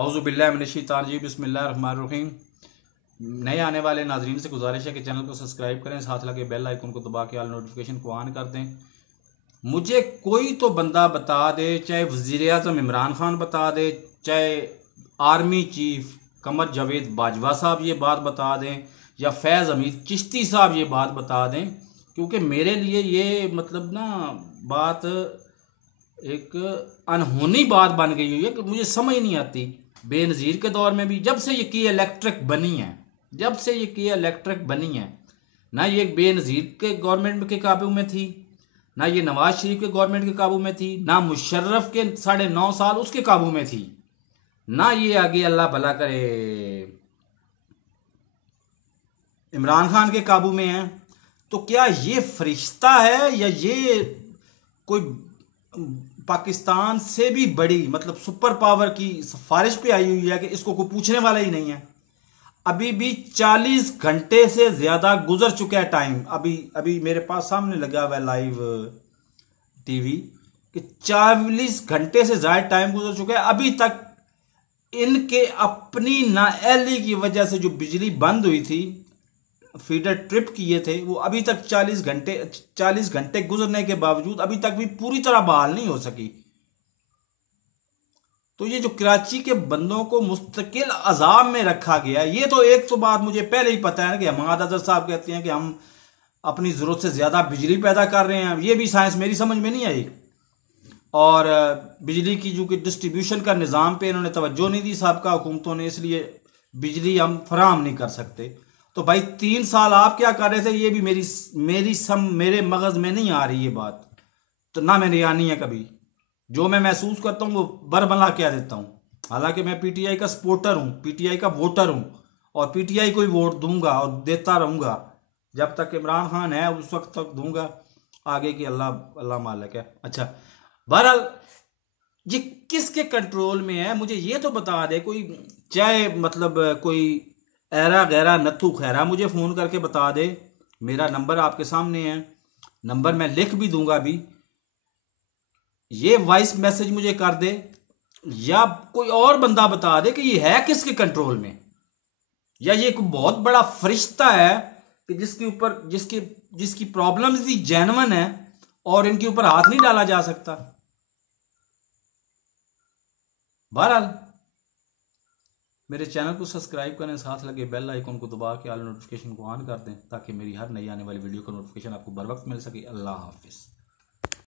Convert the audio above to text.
औज़ुबिल्लाहिमिनश्शैतानिर्रजीम बिस्मिल्लाहिर्रहमानिर्रहीम। नए आने वाले नाजरीन से गुजारिश है कि चैनल को सब्सक्राइब करें, साथ लगे बेल आइकन को दबा के ऑल नोटिफिकेशन को ऑन कर दें। मुझे कोई तो बंदा बता दे, चाहे वज़ीर आज़म इमरान खान बता दे, चाहे आर्मी चीफ कमर जावेद बाजवा साहब ये बात बता दें, या फैज़ हमीद चिश्ती साहब ये बात बता दें, क्योंकि मेरे लिए ये मतलब ना बात एक अनहोनी बात बन गई हुई है कि मुझे समझ नहीं आती। बेनज़ीर के दौर में भी जब से ये की इलेक्ट्रिक बनी है, जब से ये की इलेक्ट्रिक बनी है, ना ये बेनज़ीर के गवर्नमेंट के काबू में थी, ना ये नवाज शरीफ के गवर्नमेंट के काबू में थी, ना मुशर्रफ के 9.5 साल उसके काबू में थी, ना ये आगे अल्लाह भला करे इमरान खान के काबू में है। तो क्या ये फरिश्ता है या ये कोई पाकिस्तान से भी बड़ी मतलब सुपर पावर की सिफारिश पे आई हुई है कि इसको कोई पूछने वाला ही नहीं है। अभी भी 40 घंटे से ज्यादा गुजर चुका है टाइम। अभी अभी मेरे पास सामने लगा हुआ है लाइव टीवी कि 40 घंटे से ज्यादा टाइम गुजर चुका है। अभी तक इनके अपनी नाअहली की वजह से जो बिजली बंद हुई थी, फीडर ट्रिप किए थे, वो अभी तक 40 घंटे गुजरने के बावजूद अभी तक भी पूरी तरह बहाल नहीं हो सकी। तो ये जो कराची के बंदों को मुस्तकिल अजाब में रखा गया, ये तो एक तो बात मुझे पहले ही पता है कि हमाद अजहर साहब कहते हैं कि हम अपनी जरूरत से ज्यादा बिजली पैदा कर रहे हैं। ये भी साइंस मेरी समझ में नहीं आई। और बिजली की जो कि डिस्ट्रीब्यूशन का निज़ाम पे इन्होंने तवज्जो नहीं दी सबका हुकूमतों ने, इसलिए बिजली हम फराहम नहीं कर सकते। तो भाई 3 साल आप क्या कर रहे थे, ये भी मेरे मगज में नहीं आ रही ये बात, तो ना मैंने आनी है कभी। जो मैं महसूस करता हूँ वो बरबला कह देता हूँ। हालांकि मैं पीटीआई का सपोर्टर हूँ, पीटीआई का वोटर हूँ, और पीटीआई को ही वोट दूंगा और देता रहूंगा जब तक इमरान खान है, उस वक्त तक दूंगा। आगे की अल्लाह अल्लाह मालिक है। अच्छा, बहरहाल ये किसके कंट्रोल में है मुझे ये तो बता दे कोई, चाहे मतलब कोई ऐरा गैरा नथु खैरा मुझे फोन करके बता दे। मेरा नंबर आपके सामने है, नंबर मैं लिख भी दूंगा अभी। ये वॉइस मैसेज मुझे कर दे, या कोई और बंदा बता दे कि ये है किसके कंट्रोल में, या ये कोई बहुत बड़ा फरिश्ता है कि जिसके ऊपर जिसकी प्रॉब्लम्स भी जेन्युइन है और इनके ऊपर हाथ नहीं डाला जा सकता। बहरहाल मेरे चैनल को सब्सक्राइब करें, साथ लगे बेल आइकन को दबा के ऑल नोटिफिकेशन को ऑन कर दें, ताकि मेरी हर नई आने वाली वीडियो का नोटिफिकेशन आपको बर वक्त मिल सके। अल्लाह हाफिज़।